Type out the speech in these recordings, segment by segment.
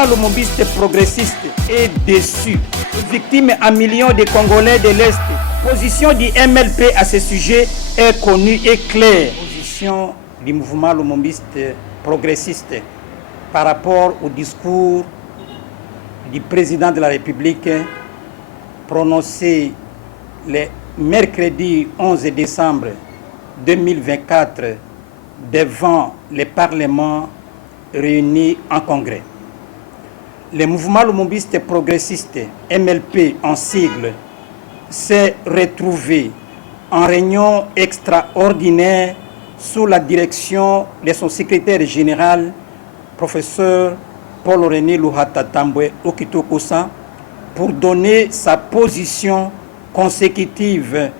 mouvement lumumbiste progressiste est déçu. Victime à millions de Congolais de l'Est. Position du MLP à ce sujet est connue et claire. Position du mouvement lumumbiste progressiste par rapport au discours du président de la République prononcé le mercredi 11 décembre 2024 devant le Parlement réunis en congrès. Le mouvement lumumbiste progressiste, MLP en sigle, s'est retrouvé en réunion extraordinaire sous la direction de son secrétaire général, professeur Paul-René Luhata Tambwe Okitokosa, pour donner sa position consécutive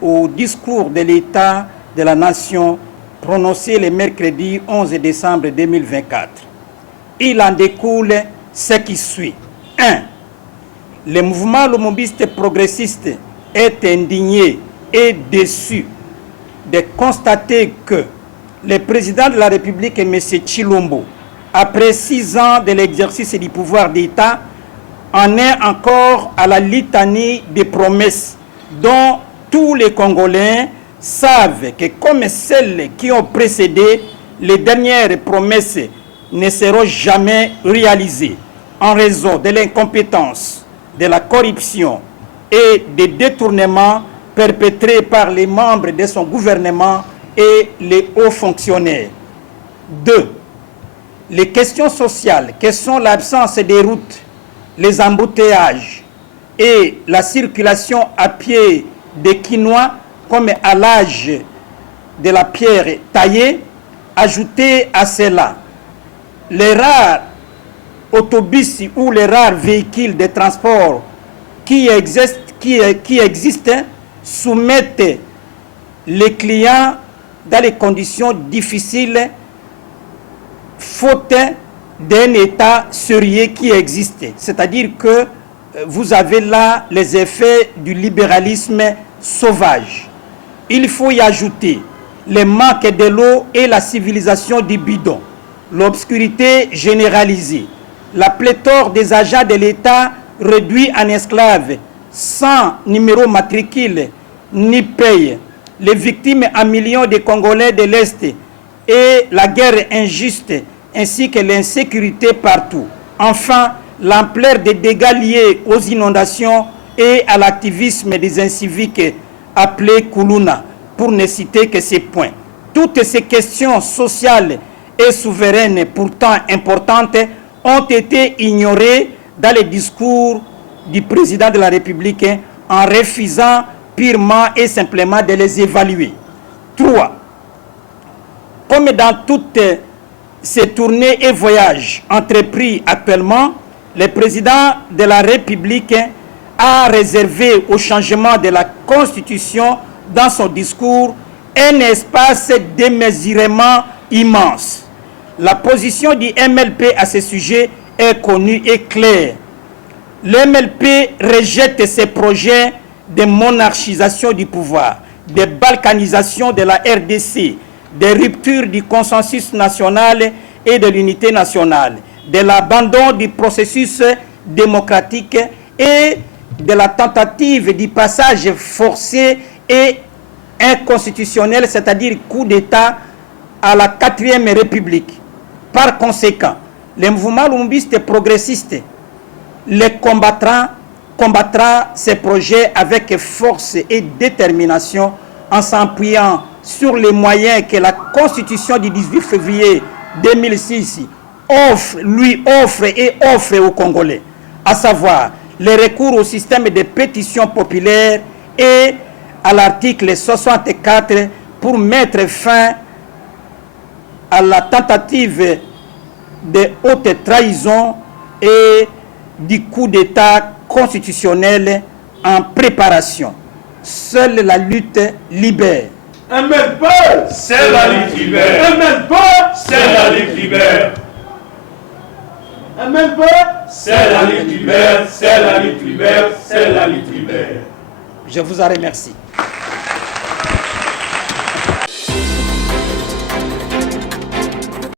au discours de l'État de la Nation prononcé le mercredi 11 décembre 2024. Il en découle ce qui suit. 1. Le mouvement lumumbiste progressiste est indigné et déçu de constater que le président de la République, M. Tshilombo, après 6 ans de l'exercice du pouvoir d'État, en est encore à la litanie des promesses dont tous les Congolais savent que comme celles qui ont précédé, les dernières promesses ne seront jamais réalisées en raison de l'incompétence, de la corruption et des détournements perpétrés par les membres de son gouvernement et les hauts fonctionnaires. 2. Les questions sociales, que sont l'absence des routes, les embouteillages et la circulation à pied des quinois comme à l'âge de la pierre taillée, ajouté à cela les rares autobus ou les rares véhicules de transport qui existent soumettent les clients dans les conditions difficiles faute d'un État sérieux qui existe. C'est-à-dire que vous avez là les effets du libéralisme sauvage. Il faut y ajouter le manque de l'eau et la civilisation du bidon, l'obscurité généralisée, la pléthore des agents de l'État réduits en esclaves, sans numéro matricule ni paye, les victimes à millions de Congolais de l'Est et la guerre injuste ainsi que l'insécurité partout. Enfin, l'ampleur des dégâts liés aux inondations et à l'activisme des inciviques appelés Kuluna, pour ne citer que ces points. Toutes ces questions sociales et souveraines, pourtant importantes, ont été ignorées dans les discours du président de la République en refusant purement et simplement de les évaluer. 3. Comme dans toutes ces tournées et voyages entrepris actuellement, le président de la République a réservé au changement de la Constitution dans son discours un espace démesurément immense. La position du MLP à ce sujet est connue et claire. Le MLP rejette ces projets de monarchisation du pouvoir, de balkanisation de la RDC, de rupture du consensus national et de l'unité nationale, de l'abandon du processus démocratique et de la tentative du passage forcé et inconstitutionnel, c'est-à-dire coup d'État à la 4e République. Par conséquent, le mouvement lumumbiste progressiste combattra ces projets avec force et détermination en s'appuyant sur les moyens que la Constitution du 18 février 2006 offre aux Congolais, à savoir le recours au système de pétition populaire et à l'article 64 pour mettre fin à la tentative de haute trahison et du coup d'État constitutionnel en préparation. Seule la lutte libère. MLP, c'est la lutte libère. MLP, c'est la lutte libère. MLP, c'est la lutte libère, c'est la lutte libère, c'est la lutte libère. Je vous en remercie.